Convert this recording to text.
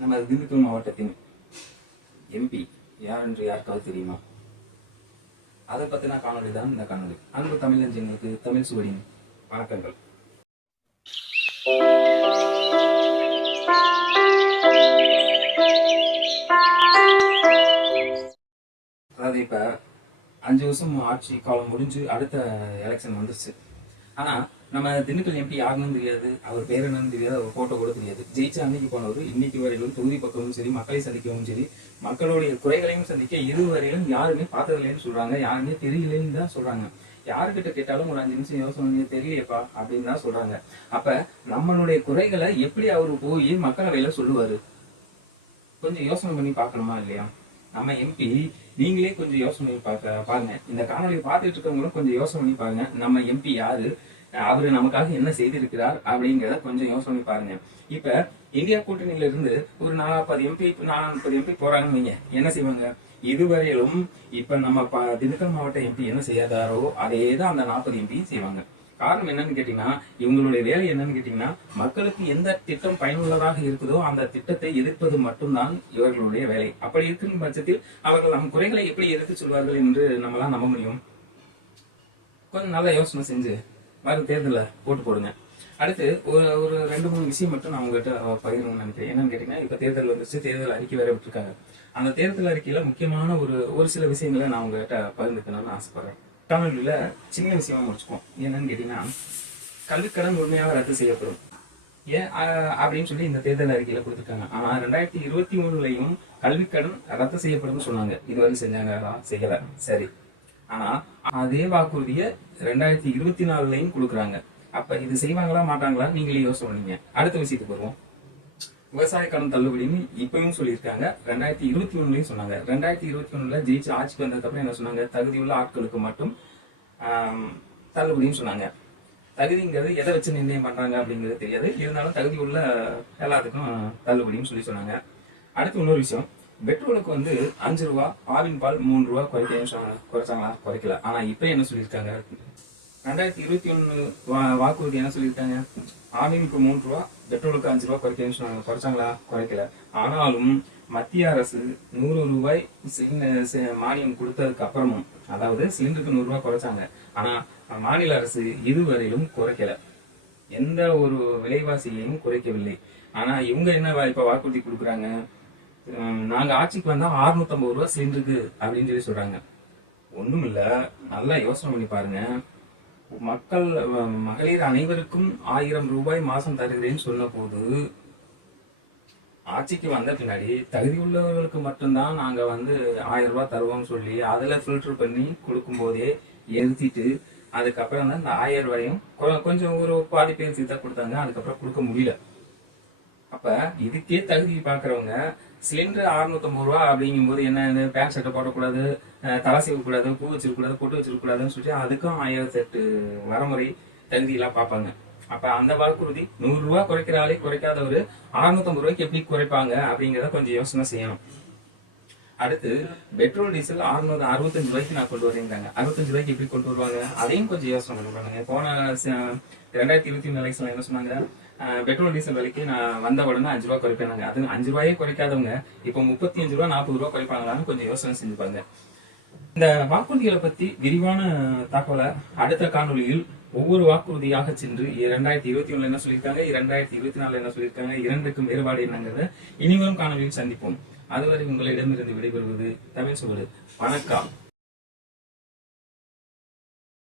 நம்ம திண்டுக்கல் மாவட்டத்தின் எம்பி யார் என்று யாருக்காவது தெரியுமா? அதை பத்தின காணொலி தான் இந்த காணொலி அன்பு தமிழஞ்சங்களுக்கு தமிழ் சுவடின் வணக்கங்கள். அதாவது இப்ப அஞ்சு வருஷம் ஆட்சி காலம் முடிஞ்சு அடுத்த எலெக்ஷன் வந்துருச்சு. ஆனா நம்ம திண்டுக்கல் எம்பி யாருன்னு தெரியாது அவர் பேர் என்னன்னு தெரியாது அவர் போட்டோ கூட தெரியாது. ஜெயிச்ச அன்னைக்கு போனவர் இன்னைக்கு வரையிலும் தொகுதி பக்கமும் சரி மக்களை சந்திக்கவும் சரி மக்களுடைய குறைகளையும் சந்திக்க இதுவரையிலும் யாருமே பார்த்ததில்லைன்னு சொல்றாங்க யாருமே தெரியலன்னு தான் சொல்றாங்க. யாருக்கிட்ட கேட்டாலும் ஒரு அஞ்சு நிமிஷம் யோசனை பண்ணி தெரியலையப்பா அப்படின்னு தான் சொல்றாங்க. அப்ப நம்மளுடைய குறைகளை எப்படி அவரு போய் மக்களவையில சொல்லுவாரு? கொஞ்சம் யோசனை பண்ணி பார்க்கணுமா இல்லையா? நம்ம எம்பி நீங்களே கொஞ்சம் யோசனை பார்க்க பாருங்க. இந்த காணொலியை பார்த்துட்டு இருக்கவங்களும் கொஞ்சம் யோசனை பண்ணி பாருங்க. நம்ம எம்பி யாரு? அவர் நமக்காக என்ன செய்திருக்கிறார் அப்படிங்கிறத கொஞ்சம் யோசனை பாருங்க. இப்ப இந்தியா கூட்டணியில இருந்து ஒரு நாலாப்பது எம்பி நாற்பது எம்பி போறாங்கன்னு வைங்க. என்ன செய்வாங்க? இதுவரையிலும் இப்ப நம்ம திண்டுக்கல் மாவட்ட எம்பி என்ன செய்யாதாரோ அதே தான் அந்த நாற்பது எம்பி செய்வாங்க. காரணம் என்னன்னு கேட்டீங்கன்னா இவங்களுடைய வேலை என்னன்னு கேட்டீங்கன்னா மக்களுக்கு எந்த திட்டம் பயனுள்ளதாக இருக்குதோ அந்த திட்டத்தை எதிர்ப்பது மட்டும்தான் இவர்களுடைய வேலை. அப்படி இருக்கும் பட்சத்தில் அவர்கள் நம் குறைகளை எப்படி எதிர்த்து சொல்வார்கள் என்று நம்மளாம் நம்ப முடியும்? கொஞ்சம் நல்லா யோசனை செஞ்சு வரும் தேர்தலில் ஓட்டு போடுங்க. அடுத்து ஒரு ஒரு ரெண்டு மூணு விஷயம் மட்டும் நான் உங்ககிட்ட பகிரணும்னு நினைக்கிறேன். என்னன்னு கேட்டீங்கன்னா இப்போ தேர்தல் வந்துச்சு தேர்தல் அறிக்கை வேற விட்டுருக்காங்க. அந்த தேர்தல் அறிக்கையில் முக்கியமான ஒரு ஒரு சில விஷயங்களை நான் உங்ககிட்ட பகிர்ந்துக்கணும்னு ஆசைப்படுறேன். தமிழில் சின்ன விஷயமா முடிச்சுப்போம் என்னன்னு கேட்டீங்கன்னா கல்விக்கடன் உண்மையாக ரத்து செய்யப்படும். ஏன் அப்படின்னு சொல்லி இந்த தேர்தல் அறிக்கையில கொடுத்துருக்காங்க. ஆனா ரெண்டாயிரத்தி இருபத்தி மூணுலையும் கல்விக்கடன் ரத்து செய்யப்படும் சொன்னாங்க. இதுவரை செஞ்சாங்களா? செய்யல. சரி. ஆனா அதே வாக்குறுதிய ரெண்டாயிரத்தி இருபத்தி நாலுலயும் கொடுக்குறாங்க. அப்ப இது செய்வாங்களா மாட்டாங்களா நீங்களே யோசனை பண்ணீங்க. அடுத்த விஷயத்துக்கு வருவோம். விவசாய கடன் தள்ளுபடின்னு இப்பயும் சொல்லியிருக்காங்க. ரெண்டாயிரத்தி இருபத்தி ஒண்ணுலயும் சொன்னாங்க. ரெண்டாயிரத்தி இருபத்தி ஒண்ணுல ஜெயிச்சு ஆட்சிக்கு வந்ததுக்கு அப்புறம் என்ன சொன்னாங்க? தகுதியுள்ள ஆட்களுக்கு மட்டும் தள்ளுபடின்னு சொன்னாங்க. தகுதிங்கிறது எதை வச்சு நிர்ணயம் பண்றாங்க அப்படிங்கிறது தெரியாது. இருந்தாலும் தகுதி உள்ள எல்லாத்துக்கும் தள்ளுபடின்னு சொல்லி சொன்னாங்க. அடுத்து இன்னொரு விஷயம். பெட்ரோலுக்கு வந்து அஞ்சு ரூபா ஆவின் பால் மூணு ரூபா குறைக்கன்னு சொன்னாங்க குறைச்சாங்களா? குறைக்கல. ஆனா இப்ப என்ன சொல்லியிருக்காங்க? ரெண்டாயிரத்தி இருபத்தி ஒண்ணு வாக்குறுதி என்ன சொல்லியிருக்காங்க? ஆவினுக்கு மூணு ரூபா பெட்ரோலுக்கு அஞ்சு ரூபா குறைக்கணும்னு சொன்னாங்க குறைச்சாங்களா? குறைக்கல. ஆனாலும் மத்திய அரசு நூறு ரூபாய் மானியம் கொடுத்ததுக்கு அப்புறமும் அதாவது சிலிண்டருக்கு நூறு ரூபாய் குறைச்சாங்க. ஆனா மாநில அரசு இதுவரையிலும் குறைக்கல. எந்த ஒரு விலைவாசியையும் குறைக்கவில்லை. ஆனா இவங்க என்ன இப்ப வாக்குறுதி கொடுக்குறாங்க? நாங்கள் ஆட்சிக்கு வந்தால் 650 ரூபா சிலிண்டருக்கு அப்படின்னு சொல்லி சொல்றாங்க. ஒன்றும் இல்லை நல்லா யோசனை பண்ணி பாருங்க. மக்கள் மகளிர் அனைவருக்கும் ஆயிரம் ரூபாய் மாதம் தருகிறேன்னு சொன்ன போது ஆட்சிக்கு வந்த பின்னாடி தகுதி உள்ளவர்களுக்கு மட்டும்தான் நாங்கள் வந்து ஆயிரம் ரூபாய் தருவோம்னு சொல்லி அதில் ஃபில்டர் பண்ணி கொடுக்கும் போதே அதுக்கப்புறம் தான் இந்த ஆயிரம் ரூபாயும் கொ- கொஞ்சம் ஒரு பாதி பேர் தான் கொடுத்தாங்க அதுக்கப்புறம் கொடுக்க முடியல. அப்போ இதுக்கே தகுதி பார்க்குறவங்க சிலிண்டர் 650 ரூபா அப்படிங்கும்போது என்ன பேண்ட் ஷர்ட்டை போடக்கூடாது தலை செய்யக்கூடாது பூ வச்சிருக்கக்கூடாது பொட்டு வச்சிருக்கக்கூடாதுன்னு சொல்லி அதுக்கும் ஆயிரத்தி எட்டு வரமுறை தகுதியெல்லாம் பார்ப்பாங்க. அப்ப அந்த வாக்குறுதி நூறு ரூபா குறைக்கிற ஆளே குறைக்காதவர் 650 ரூபாய்க்கு எப்படி குறைப்பாங்க அப்படிங்கறத கொஞ்சம் யோசனை செய்யணும். அடுத்து பெட்ரோல் டீசல் 600 அறுபத்தஞ்சு ரூபாய்க்கு நான் கொண்டு வரேங்கிறாங்க அறுபத்தஞ்சு ரூபாய்க்கு எப்படி கொண்டு வருவாங்க? அதையும் கொஞ்சம் யோசனை பண்ணி பாருங்க. போன ரெண்டாயிரத்தி இருபத்தி மூணு எலெக்ஷன்ல என்ன சொன்னாங்க? பெட்ரோல் டீசல் விலைக்கு நான் வந்த உடனே அஞ்சு ரூபா குறைப்பேனாங்க. அது அஞ்சு ரூபாயே குறைக்காதவங்க. இப்போ முப்பத்தி அஞ்சு ரூபா நாற்பது ரூபா குறைப்பாங்களான்னு கொஞ்சம் யோசனை செஞ்சு பாருங்க. இந்த வாக்குறுதிகளை பத்தி விரிவான தகவலை அடுத்த காணொலியில் ஒவ்வொரு வாக்குறுதியாக சென்று இரண்டாயிரத்தி இருபத்தி ஒண்ணுல என்ன சொல்லியிருக்காங்க? இரண்டாயிரத்தி இருபத்தி நாலுல என்ன சொல்லியிருக்காங்க? இரண்டுக்கும் வேறுபாடு என்னங்கிறத இனிவரும் காணொலியில் சந்திப்போம். அதுவரை உங்களிடமிருந்து விடைபெறுவது தமிழ் சொல்வது வணக்கம்.